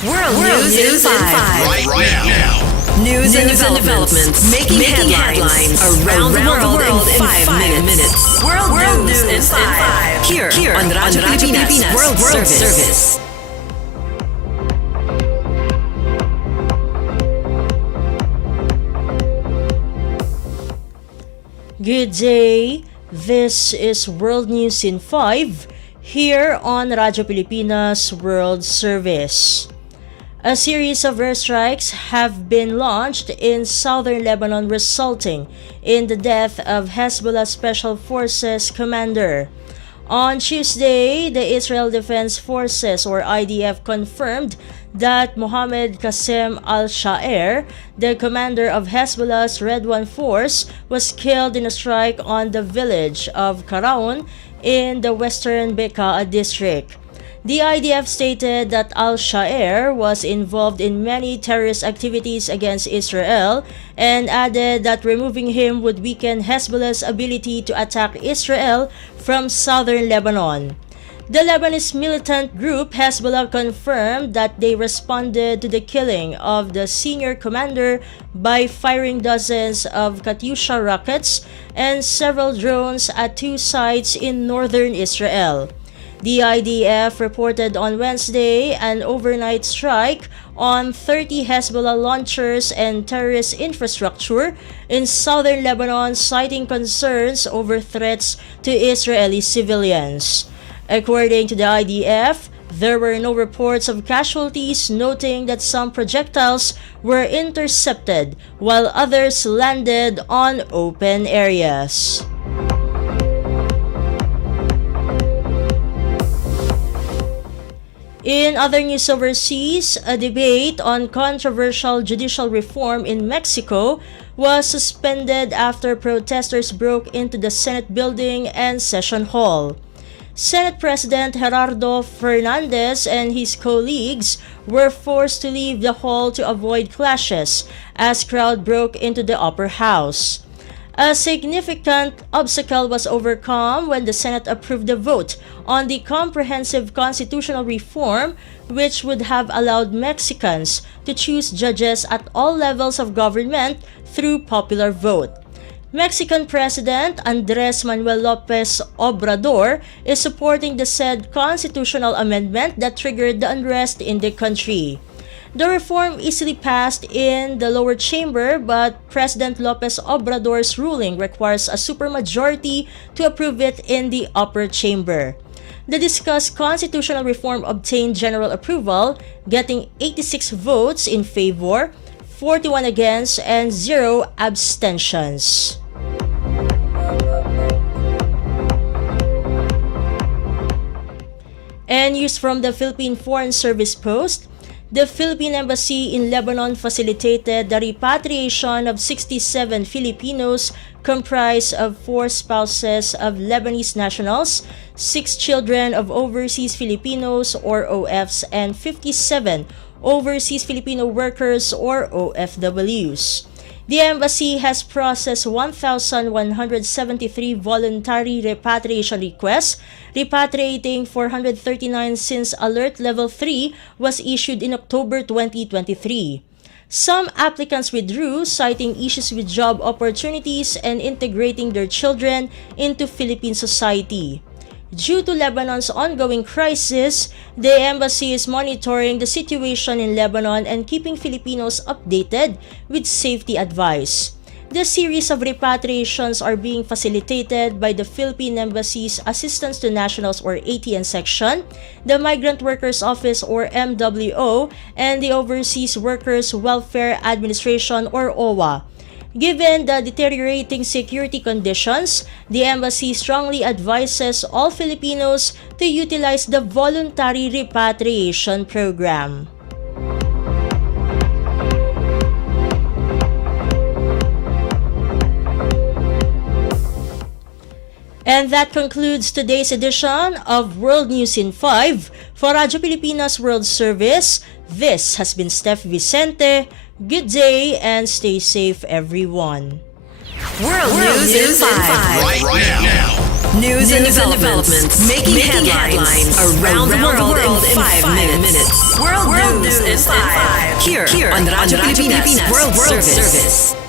World News in 5. Right now. News and developments making headlines around the world in 5 minutes. World News in 5. Here on Radyo Pilipinas World Service. Good day. This is World News in 5 here on Radyo Pilipinas World Service. A series of airstrikes have been launched in southern Lebanon, resulting in the death of Hezbollah Special Forces commander. On Tuesday, the Israel Defense Forces or IDF confirmed that Mohammed Qasem al-Sha'er, the commander of Hezbollah's Red One force, was killed in a strike on the village of Karaun in the western Bekaa district. The IDF stated that al-Sha'er was involved in many terrorist activities against Israel and added that removing him would weaken Hezbollah's ability to attack Israel from southern Lebanon. The Lebanese militant group Hezbollah confirmed that they responded to the killing of the senior commander by firing dozens of Katyusha rockets and several drones at two sites in northern Israel. The IDF reported on Wednesday an overnight strike on 30 Hezbollah launchers and terrorist infrastructure in southern Lebanon, citing concerns over threats to Israeli civilians. According to the IDF, there were no reports of casualties, noting that some projectiles were intercepted while others landed on open areas. In other news overseas, a debate on controversial judicial reform in Mexico was suspended after protesters broke into the Senate building and session hall. Senate President Gerardo Fernandez and his colleagues were forced to leave the hall to avoid clashes as crowd broke into the upper house. A significant obstacle was overcome when the Senate approved the vote on the comprehensive constitutional reform, which would have allowed Mexicans to choose judges at all levels of government through popular vote. Mexican President Andrés Manuel López Obrador is supporting the said constitutional amendment that triggered the unrest in the country. The reform easily passed in the lower chamber, but President López Obrador's ruling requires a supermajority to approve it in the upper chamber. The discussed constitutional reform obtained general approval, getting 86 votes in favor, 41 against, and 0 abstentions. And news from the Philippine Foreign Service Post, the Philippine Embassy in Lebanon facilitated the repatriation of 67 Filipinos comprised of 4 spouses of Lebanese nationals, 6 children of overseas Filipinos or OFs, and 57 overseas Filipino workers or OFWs. The embassy has processed 1,173 voluntary repatriation requests, repatriating 439 since Alert Level 3 was issued in October 2023. Some applicants withdrew, citing issues with job opportunities and integrating their children into Philippine society. Due to Lebanon's ongoing crisis, the embassy is monitoring the situation in Lebanon and keeping Filipinos updated with safety advice. The series of repatriations are being facilitated by the Philippine Embassy's Assistance to Nationals or ATN section, the Migrant Workers Office or MWO, and the Overseas Workers Welfare Administration or OWA. Given the deteriorating security conditions, the embassy strongly advises all Filipinos to utilize the voluntary repatriation program. And that concludes today's edition of World News in 5. For Radyo Pilipinas World Service, this has been Steph Vicente. Good day and stay safe, everyone. World News in 5. Right now. News and developments making headlines around the world in 5 minutes. World News in Here on Radyo Pilipinas World Service.